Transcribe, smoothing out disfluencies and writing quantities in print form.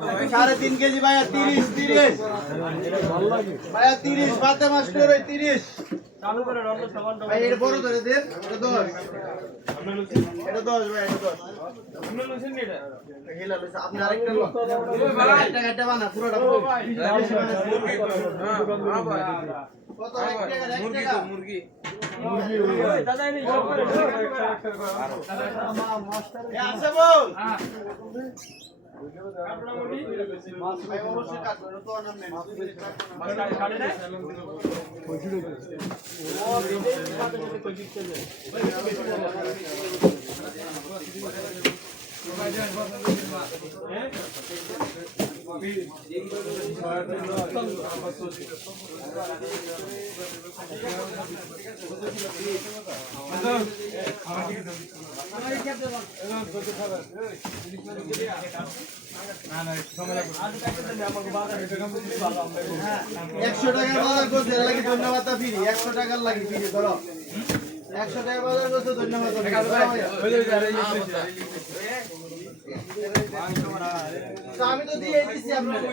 3.5 KG ভাইয়া 30 ভাইয়া 30 বাতে মাস্টার ওই 30 চালু করে রন্ড সামান ভাই এর বড় ধরে দেন এটা 10 ভাই এটা 10 আপনি লুছেন নি এটা হেলা লুছে আপনি আরেকটা লো ভাই এটা কাটা বানা পুরোটা ভাই হ্যাঁ ভাই কত মুরগি দাদা এই মাস্টার এ আছে বল কাপড়া মুড়ি মাছ ভাই অবশ্যই কাটবো তো নাম নেই মাছ কাটে না কইছিল ও এই সাথে সাথে কই দিতে যায় একশো টাকার বাজার করছে লাগে ধন্যবাদ ফ্রি 100 টাকার লাগে ফ্রি ধরো 100 টাকা বাজার করছে ধন্যবাদ আমি তো দিয়ে দিচ্ছি আপনাকে